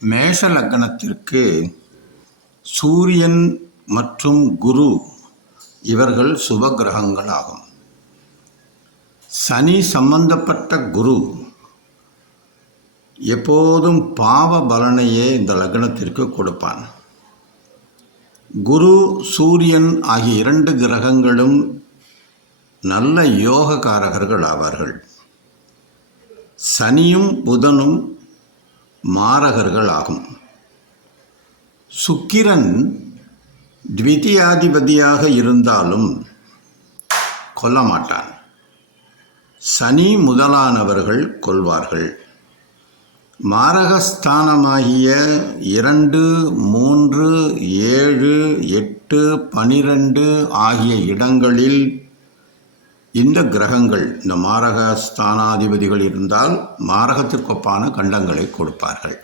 மேஷ லக்னத்திற்கு சூரியன் மற்றும் குரு இவர்கள் சுப கிரகங்களாகும் சனி சம்பந்தப்பட்ட குரு எப்போதும் பாவ பலனையே இந்த லக்னத்திற்கு கொடுப்பான். குரு சூரியன் ஆகிய இரண்டு கிரகங்களும் நல்ல யோகக்காரகர்கள் ஆவார்கள். சனியும் புதனும் மாரகர்கள் ஆகும். சுக்கிரன் த்விதியாதிபதியாக இருந்தாலும் கொல்ல மாட்டான் சனி முதலானவர்கள் கொள்வார்கள். மாரகஸ்தானமாகிய இரண்டு மூன்று ஏழு எட்டு பனிரெண்டு ஆகிய இடங்களில் இந்த கிரகங்கள் இந்த மாரக ஸ்தானாதிபதிகள் இருந்தால் மாரகத்திற்கொப்பான கண்டங்களை கொடுப்பார்கள்.